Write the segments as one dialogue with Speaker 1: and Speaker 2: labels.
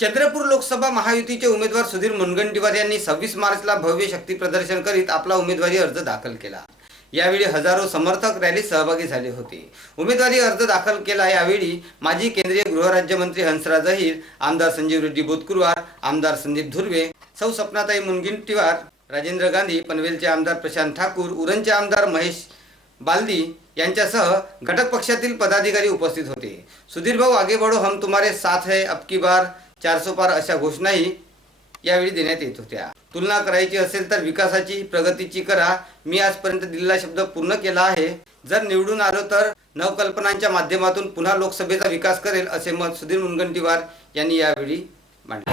Speaker 1: चंद्रपूर लोकसभा महायुतीचे उमेदवार सुधीर मुनगंटीवार यांनी सव्वीस मार्चला भव्य शक्ती प्रदर्शन करीत आपला उमेदवारी अर्ज दाखल केला. यावेळी हजारो समर्थक रॅलीत सहभागी झाले होते. उमेदवारी अर्ज दाखल केला यावेळी माजी केंद्रीय गृहराज्यमंत्री हंसराज अहिर आमदार संजीव रेड्डी बोतकुरवार आमदार संदीप धुर्वे सौ सपनाताई मुनगंटीवार राजेंद्र गांधी पनवेलचे आमदार प्रशांत ठाकूर उरणचे आमदार महेश बालदी यांच्यासह घटक पक्षातील पदाधिकारी उपस्थित होते. सुधीरभाऊ आगेबडो आगे बढो हम तुम्हारे साथ है अबकी बार चारसो पार अशा घोषणाही यावेळी देण्यात येत होत्या. तुलना करायची असेल तर विकासाची प्रगतीची करा. मी आजपर्यंत दिलेला शब्द पूर्ण केला आहे. जर निवडून आलो तर नवकल्पनांच्या माध्यमातून पुन्हा लोकसभेचा विकास करेल असे मत सुधीर मुनगंटीवार यांनी यावेळी मांडले.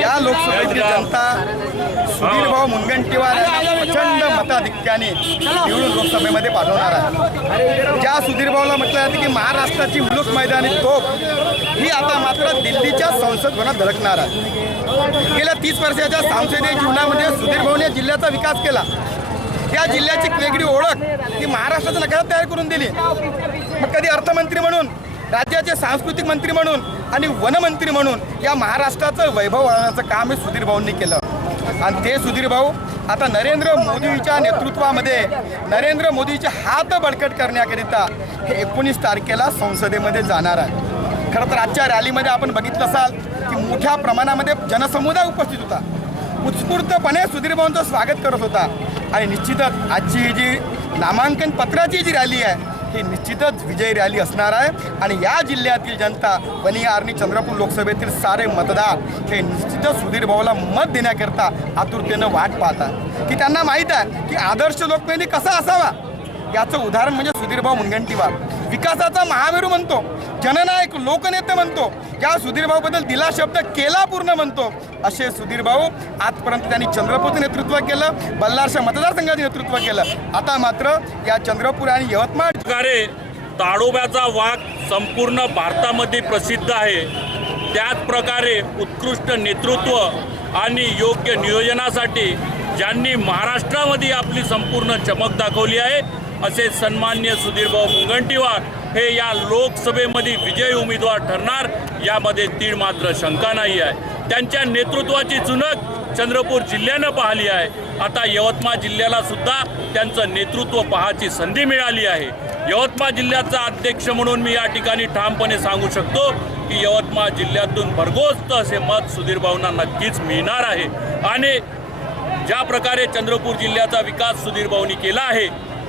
Speaker 2: या लोकसभेची जनता सुधीर भाऊ मुनगंटीवार यांना प्रचंड मताधिक्याने निवडून लोकसभेमध्ये पाठवणार आहे. ज्या सुधीर भाऊला म्हटलं जातं की महाराष्ट्राची मुलूक मैदानी तोप ही आता मात्र दिल्लीच्या संसद भवनात धडकणार आहे. गेल्या तीस वर्षाच्या सांसदीय जीवनामध्ये सुधीर भाऊने जिल्ह्याचा विकास केला. त्या जिल्ह्याची वेगळी ओळख ही महाराष्ट्राच्या नकारात तयार करून दिली. मग कधी अर्थमंत्री म्हणून राज्याचे सांस्कृतिक मंत्री म्हणून आणि वनमंत्री म्हणून या महाराष्ट्राचं वैभव वाढवण्याचं काम हे सुधीर भाऊंनी केलं. आणि ते सुधीर भाऊ आता नरेंद्र मोदीच्या नेतृत्वामध्ये नरेंद्र मोदीचे हात बळकट करण्याकरिता हे एकोणीस तारखेला संसदेमध्ये जाणार आहे खरं तर आजच्या रॅलीमध्ये आपण बघितलं असाल की मोठ्या प्रमाणामध्ये जनसमुदाय उपस्थित होता. उत्स्फूर्तपणे सुधीरभाऊंचं स्वागत करत होता. आणि निश्चितच आजची ही जी नामांकन पत्राची जी रॅली आहे ही निश्चितच विजयी रॅली असणार आहे. आणि या जिल्ह्यातील जनता वनी आणि चंद्रपूर लोकसभेतील सारे मतदार हे निश्चितच सुधीर भाऊला मत देण्याकरता आतुरतेनं वाट पाहतात. की त्यांना माहीत आहे की आदर्श लोकप्रेमी कसा असावा? याचं उदाहरण म्हणजे सुधीरभाऊ मुनगंटीवार. विकासाचा महामेरू म्हणतो. जननायक लोकनेते म्हणतो. या सुधीरभाऊबद्दल दिला शब्द केला पूर्ण म्हणतो. असे सुधीरभाऊ आजपर्यंत त्यांनी चंद्रपूरचं नेतृत्व केलं बल्लारच्या मतदारसंघाचं नेतृत्व केलं. आता मात्र या चंद्रपूर आणि यवतमाळ
Speaker 3: प्रकारे ताडोब्याचा वाघ संपूर्ण भारतामध्ये प्रसिद्ध आहे. त्याच प्रकारे उत्कृष्ट नेतृत्व आणि योग्य नियोजनासाठी ज्यांनी महाराष्ट्रामध्ये आपली संपूर्ण चमक दाखवली आहे असे सन्मान्य सुधीरभाऊ मुनगंटीवार हे या लोकसभेमध्ये विजयी उमेदवार ठरणार यामध्ये तीळ मात्र शंका नाही आहे. त्यांच्या नेतृत्वाची चुनक चंद्रपूर जिल्ह्यानं पाहिली आहे. आता यवतमाळ जिल्ह्याला सुद्धा त्यांचं नेतृत्व पाहायची संधी मिळाली आहे. यवतमाळ जिल्ह्याचा अध्यक्ष म्हणून मी या ठिकाणी ठामपणे सांगू शकतो की यवतमाळ जिल्ह्यातून भरघोस्त असे मत सुधीर भाऊंना नक्कीच मिळणार आहे. आणि ज्या प्रकारे चंद्रपूर जिल्ह्याचा विकास सुधीर भाऊनी केला आहे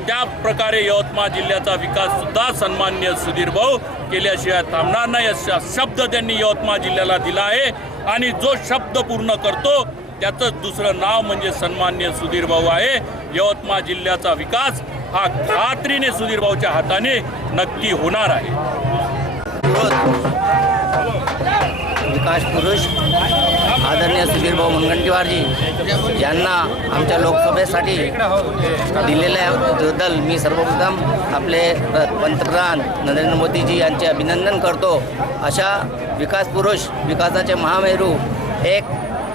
Speaker 3: त्या प्रकारे यवतमाळ जिल्ह्याचा विकास सुद्धा सन्मान्य सुधीर भाऊ केल्याशिवाय थांबणार नाही असा शब्द त्यांनी यवतमाळ जिल्ह्याला दिला आहे. आणि जो शब्द पूर्ण करतो त्याचंच दुसरं नाव म्हणजे सन्मान्य सुधीर भाऊ आहे. यवतमाळ जिल्ह्याचा विकास हा खात्रीने सुधीर भाऊच्या हाताने नक्की होणार आहे.
Speaker 4: विकास पुरुष आदरणीय सुधीरभाऊ मुनगंटीवारजी यांना आमच्या लोकसभेसाठी दिलेल्याबद्दल मी सर्वप्रथम आपले पंतप्रधान नरेंद्र मोदीजी यांचे अभिनंदन करतो. अशा विकास पुरुष विकासाचे महामेरू एक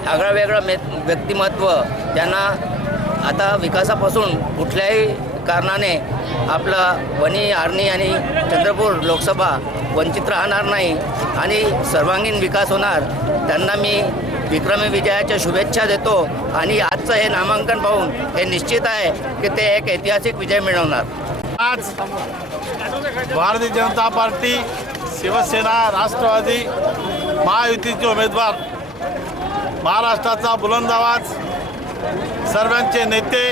Speaker 4: आगळं वेगळं मे व्यक्तिमत्व त्यांना आता विकासापासून कुठल्याही कारणाने आपलं वनी आर्णी आणि चंद्रपूर लोकसभा वंचित राहणार नाही आणि सर्वांगीण विकास होणार त्यांना मी विक्रमी विजयाच्या शुभेच्छा देतो आणि आजचं हे नामांकन पाहून हे निश्चित आहे की ते एक ऐतिहासिक विजय मिळवणार.
Speaker 5: आज भारतीय जनता पार्टी शिवसेना राष्ट्रवादी महायुतीचे उमेदवार महाराष्ट्राचा बुलंद आवाज सर्वांचे नेते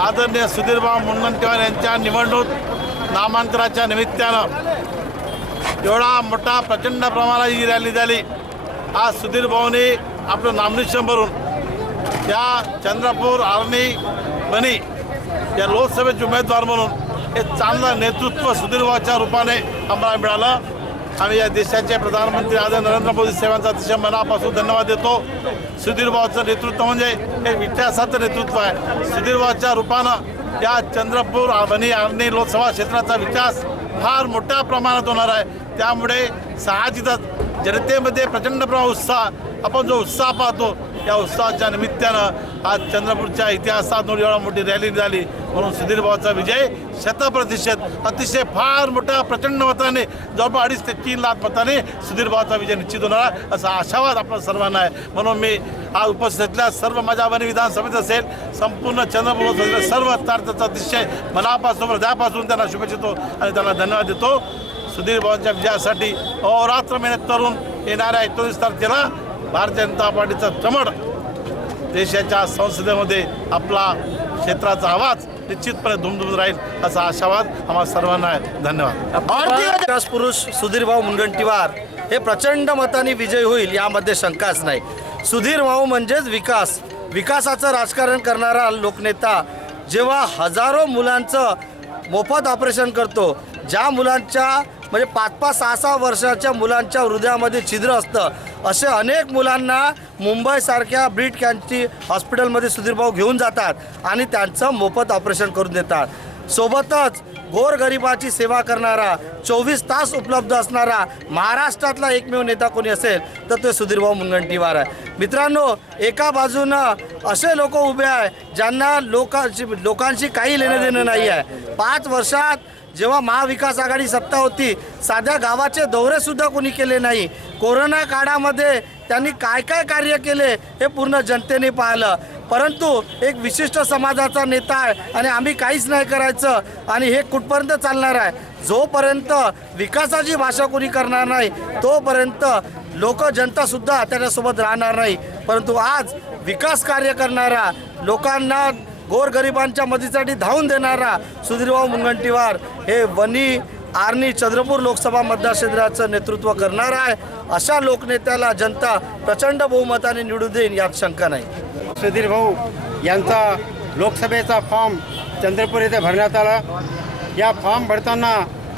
Speaker 5: आदरणीय सुधीरभाऊ मुनगंटीवार यांच्या निवडणूक नामांतराच्या निमित्तानं एवढा मोठा प्रचंड प्रमाणात ही रॅली झाली. आज सुधीर भाऊने आपलं नामनिशन भरून या चंद्रपूर आर्मी बनी या लोकसभेचे उमेदवार म्हणून हे चांगलं नेतृत्व सुधीरभाऊच्या रूपाने आम्हाला मिळालं. आम्ही या देशाचे प्रधानमंत्री आज नरेंद्र मोदी साहेबांचा अतिशय मनापासून धन्यवाद देतो. सुधीरभाऊचं नेतृत्व म्हणजे हे इतिहासाचं नेतृत्व आहे. सुधीरभाऊच्या रूपानं या चंद्रपूर बनी आर्णी लोकसभा क्षेत्राचा विकास फार मोठ्या प्रमाणात होणार आहे. त्यामुळे साहजिकच जनतेमध्ये प्रचंड प्रमाणात उत्साह आपण जो उत्साह पाहतो या उत्साहाच्या निमित्तानं आज चंद्रपूरच्या इतिहासात एवढा मोठी रॅली झाली म्हणून सुधीर भावाचा विजय शतप्रतिशत अतिशय फार मोठ्या प्रचंड मताने जवळपास अडीच ते तीन लाख मताने सुधीर भावाचा विजय निश्चित होणार असा आशावाद आपण सर्वांना आहे. म्हणून मी आज उपस्थित असलेल्या सर्व माझ्या विधानसभेत असेल संपूर्ण चंद्रपूर सर्व तारचा अतिशय मनापासून हृदयापासून त्यांना शुभेच्छा देतो आणि त्यांना धन्यवाद देतो. सुधीर भाऊंच्या विजयासाठी अहोरात्र मेहनत करून येणाऱ्या एकोणीस तारखेला भारतीय जनता पार्टीचा चमड देशाच्या संसदेमध्ये आपला क्षेत्राचा आवाज निश्चितपणे धुमधुम राहील असा आशावाद आम्हाला सर्वांना आहे. धन्यवाद.
Speaker 6: विकास पुरुष सुधीरभाऊ मुनगंटीवार हे प्रचंड मताने विजय होईल यामध्ये शंकाच नाही. सुधीर भाऊ म्हणजेच विकास. विकासाचं राजकारण करणारा लोकनेता जेव्हा हजारो मुलांचं मोफत ऑपरेशन करतो ज्या मुलांच्या म्हणजे पाच पाच सहा सहा वर्षाच्या मुलांच्या हृदयामध्ये छिद्र असतं. असे अनेक मुलांना मुंबईसारख्या ब्रीड कॅन्सची हॉस्पिटलमध्ये सुधीरभाऊ घेऊन जातात आणि त्यांचं मोफत ऑपरेशन करून देतात. सोबतच गोरगरिबाची सेवा करणारा चोवीस तास उपलब्ध असणारा महाराष्ट्रातला एकमेव नेता कोणी असेल तर ते सुधीरभाऊ मुनगंटीवार आहे. मित्रांनो एका बाजूनं असे लोक उभे आहे ज्यांना लोकांची लोकांशी काही लेणं देणं नाही आहे. पाच वर्षात जेव्हा महाविकास आघाडी सत्ता होती साध्या गावाचे दौरेसुद्धा कोणी केले नाही. कोरोना काळामध्ये त्यांनी काय काय कार्य केले हे पूर्ण जनतेने पाहिलं. परंतु एक विशिष्ट समाजाचा नेता आहे आणि आम्ही काहीच नाही करायचं आणि हे कुठपर्यंत चालणार आहे? जोपर्यंत विकासाची भाषा कोणी करणार नाही तोपर्यंत लोक जनतासुद्धा त्याच्यासोबत राहणार नाही. परंतु आज विकास कार्य करणारा लोकांना गोरगरिबांच्या मदतीसाठी धावून देणारा सुधीरभाऊ मुनगंटीवार हे वनी आर्णी चंद्रपूर लोकसभा मतदारक्षेत्राचं नेतृत्व करणार आहे. अशा लोकनेत्याला जनता प्रचंड बहुमताने निवडून देईन यात शंका नाही.
Speaker 7: सुधीर भाऊ यांचा लोकसभेचा फॉर्म चंद्रपूर येथे भरण्यात आला. या फॉर्म भरताना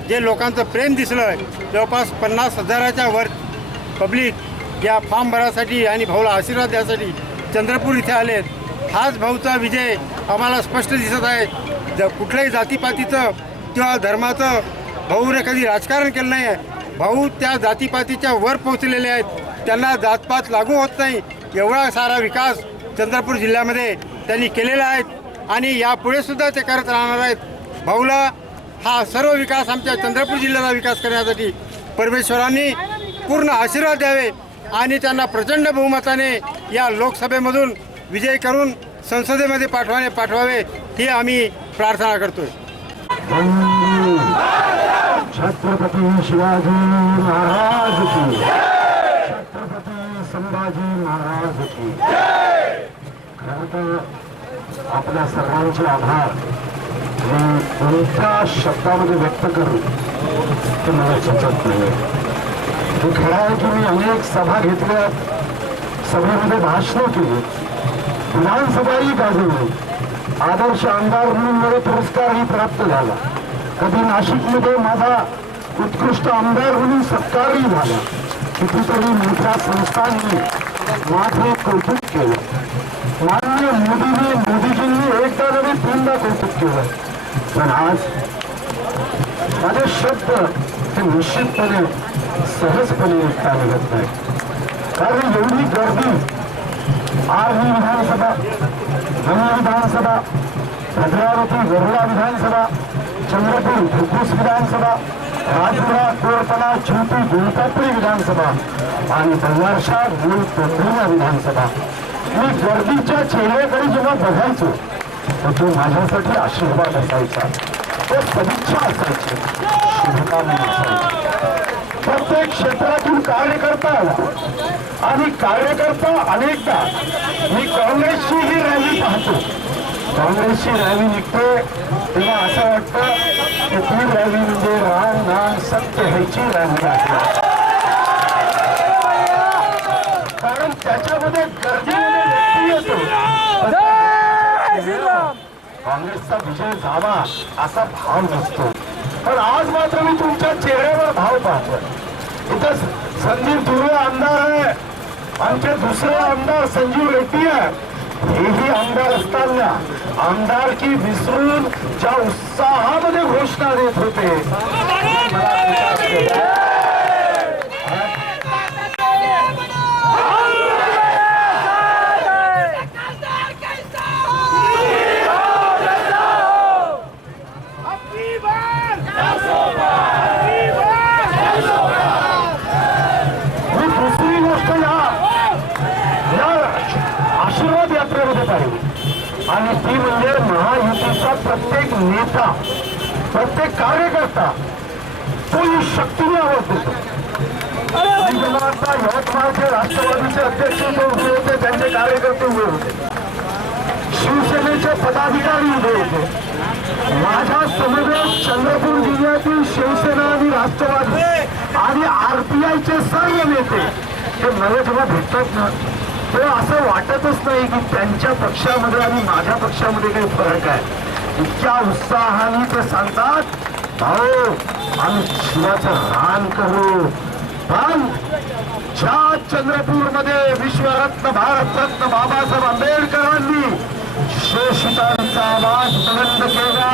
Speaker 7: जे लोकांचं प्रेम दिसलं जवळपास पन्नास हजाराच्या वर पब्लिक या फॉर्म भरासाठी आणि भाऊला आशीर्वाद द्यासाठी चंद्रपूर इथे आलेत. हाच भाऊचा विजय आम्हाला स्पष्ट दिसत आहे. ज कुठल्याही जातीपातीचं किंवा धर्माचं भाऊने कधी राजकारण केलं नाही आहे भाऊ त्या जातीपातीच्या वर पोहोचलेले आहेत. त्यांना जातपात लागू होत नाही. एवढा सारा विकास चंद्रपूर जिल्ह्यामध्ये त्यांनी केलेला आहे आणि यापुढे सुद्धा ते करत राहणार आहेत. भाऊला हा सर्व विकास आमच्या चंद्रपूर जिल्ह्याचा विकास करण्यासाठी परमेश्वरांनी पूर्ण आशीर्वाद द्यावे आणि त्यांना प्रचंड बहुमताने या लोकसभेमधून विजय करून संसदेमध्ये पाठवाने पाठवावे ही आम्ही प्रार्थना करतोय.
Speaker 8: छत्रपती शिवाजी महाराज की. छत्रपती संभाजी महाराज की. खरं तर आपल्या सर्वांचे आभार. मी कोणत्या शब्दामध्ये व्यक्त करू ते मला सुचत नाही. हे खरं आहे की मी अनेक सभा घेतल्या सभेमध्ये भाषणं केली. विधानसभाही गाजवली आदर्श आमदार म्हणून मला पुरस्कारही प्राप्त झाला. कधी नाशिकमध्ये माझा उत्कृष्ट आमदार म्हणून सत्कारही झाला. कितीतरी मोठ्या संस्थांनी माझे कौतुक केलं. माननीय मोदीजी मोदीजींनी एकदा जरी तीनदा कौतुक केलं. पण आज माझे शब्द हे निश्चितपणे सहजपणे एकटा निघत नाही. कारण एवढी गर्दी आर्मी विधानसभा वनी विधानसभा भद्रावती वरुडा विधानसभा चंद्रपूर फुफ्फुस विधानसभा राजपुरा कोरपणा चिंपी गुलकापुरी विधानसभा आणि बल्लारशा मूळ तोंडुना विधानसभा. मी गर्दीच्या चेहऱ्याकडे जेव्हा बघायचो तर तो माझ्यासाठी आशीर्वाद असायचा. तो सदिच्छा असायची. शुभकामना असायची. प्रत्येक क्षेत्रातून कार्यकर्ता आला आणि कार्यकर्ता अनेकदा मी काँग्रेसची ही रॅली पाहतो. काँग्रेसची रॅली निघते तेव्हा असं वाटतं की ती रॅली म्हणजे राम नाम सत्य ह्याची रॅली आहे. कारण त्याच्यामध्ये गर्दीमध्ये व्यक्ती येतो. काँग्रेसचा विजय झाला असा भाव नसतो. पण आज मात्र मी तुमच्या चेहऱ्यावर भाव पाहतो इथं संजीव दुर्वे आमदार आहे आमचे दुसरे आमदार संजीव रेड्डी आहे हेही आमदार असताना आमदारकी विसरून ज्या उत्साहामध्ये घोषणा देत होते ही दुसरी गोष्ट या या आशीर्वाद यात्रेमध्ये पाहिली आणि ती म्हणजे महायुतीचा प्रत्येक नेता प्रत्येक कार्यकर्ता तो ही शक्तीने आवाज देतो यवतमाळचे राष्ट्रवादीचे अध्यक्ष जे उभे होते त्यांचे कार्यकर्ते उभे होते. शिवसेनेचे पदाधिकारी उभे होते. माझ्या समवेत चंद्रपूर जिल्ह्यातील शिवसेना आणि राष्ट्रवादी आणि आरपीआयचे सर्व नेते हे मला जेव्हा भेटतात ना तेव्हा असं वाटतच नाही की त्यांच्या पक्षामध्ये आणि माझ्या पक्षामध्ये काही फरक आहे. इतक्या उत्साहाने ते सांगतात भाऊ आम्ही शिवाचं रान करू. पण ज्या चंद्रपूरमध्ये विश्वरत्न भारतरत्न बाबासाहेब आंबेडकरांनी शोषितांचा आवाज बुलंद केला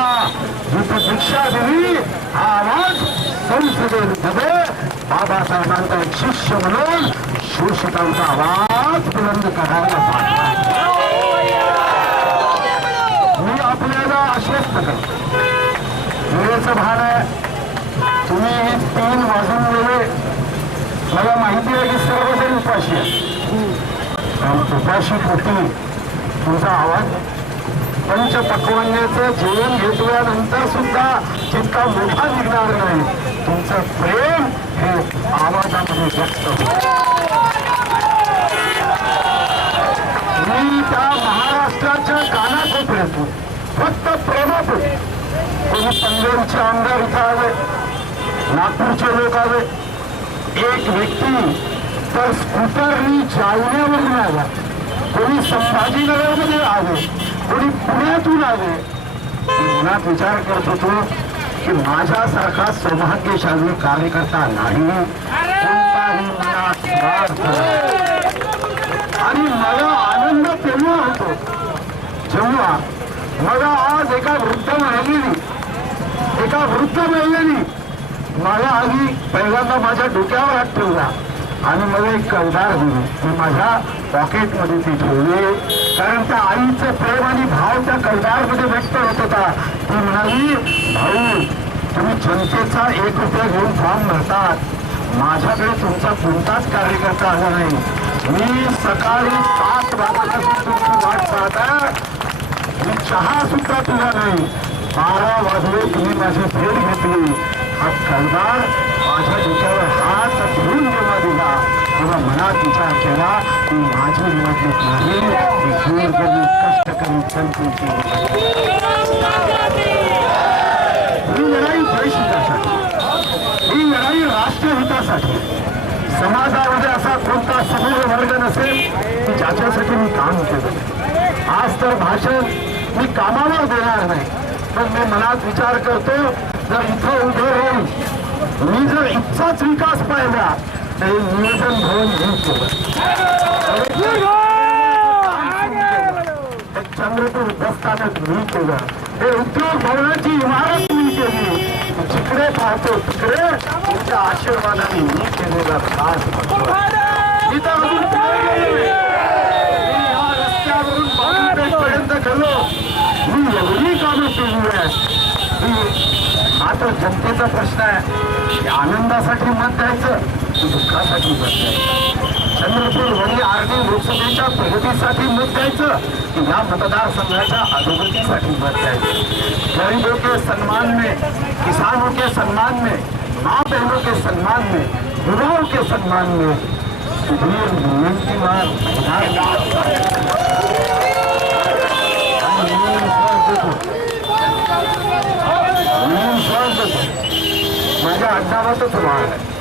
Speaker 8: जिथे दीक्षा दिली हा आवाज संसदेमध्ये बाबासाहेबांचा शिष्य म्हणून शोषितांचा आवाज बुलंद करायला पाहिजे मी आपल्याला आश्वस्त करतो वेळेचं भान आहे तुम्ही तीन वाजून वेळे मला माहिती आहे की सर्वजण उपाशी आहे उपाशी होती तुमचा आवाज पंचपक्वान्याचं जेवण घेतल्यानंतर सुद्धा जितका मोठा निघणार नाही तुमचं प्रेम हे आवाजामध्ये व्यक्त मी त्या महाराष्ट्राच्या कानाकोपऱ्यातून फक्त प्रभात. कोणी पंजाबचे आमदार इथं आले. नागपूरचे लोक आले. एक व्यक्ती तर स्कूटरनी जालन्यावरून आला. कोणी संभाजीनगरमध्ये आले. कोणी पुण्यातून आले. मी मनात विचार करत होतो की माझ्यासारखा सौभाग्यशाली कार्यकर्ता नाही. नाही. आणि मला आनंद तेव्हा होतो जेव्हा मला आज एका वृद्ध महिलेने एका वृद्ध महिलेने मला आधी पहिल्यांदा माझ्या डोक्यावर हात ठेवला आणि मला एक कलदार दिली. मी माझ्या पॉकेटमध्ये ती ठेवले. कारण त्या आईचं प्रेम आणि भाव त्या कलदारमध्ये व्यक्त होत होता. ती म्हणाली भाऊ तुम्ही जनतेचा एक रुपया घेऊन फॉर्म भरतात. माझ्याकडे तुमचा कोणताच कार्यकर्ता आला नाही. मी सकाळी सात वाजता तुमची वाट पाहता चहा सुद्धा तुला नाही. बारा वाजले तुम्ही माझी भेट घेतली. हा कलदार माझ्या डोक्यावर हात धुवून जेव्हा दिला तेव्हा मनात विचार केला की माझी निवडणूक नाही ही गोरगरीब कष्टकरी जनतेची निवडणूक ही लढाई देशहितासाठी ही लढाई राष्ट्रहितासाठी. समाजामध्ये असा कोणता समूह वर्ग नसेल की ज्याच्यासाठी मी काम केलं. आज तर भाषण मी कामावर देणार नाही. पण मी मनात विचार करतो जर इथं उभे राहून मी जर इथचाच विकास पाहिला तर नियोजन भवन मी केलं. चंद्रपूर बसस्थानक मी केलं. हे उद्योग भवनाची इमारत मी केली. जिकडे पाहतो तिकडे तुमच्या आशीर्वादाने मी केलेला खास इथं अजून या रस्त्यावरून बाबूपेठपर्यंत गेलो. मी एवढी कामं केली आहे की आता जनतेचा प्रश्न आहे की आनंदासाठी मत द्यायचं की दुःखासाठी मत द्यायचं. चंद्रपूर वरी आर्मी लोकसभेच्या प्रगतीसाठी मत द्यायचं की या मतदारसंघाच्या अधोगतीसाठी मत द्यायचं. गरीबों के सन्मान में किसानों के सन्मान में माँ बहनों के सन्मान में युवाओं के सन्मान में सुधीर मुनगंटीवार आणि मी विश्वास देतो मी विश्वास देतो माझ्या अड्डावातच वाढ आहे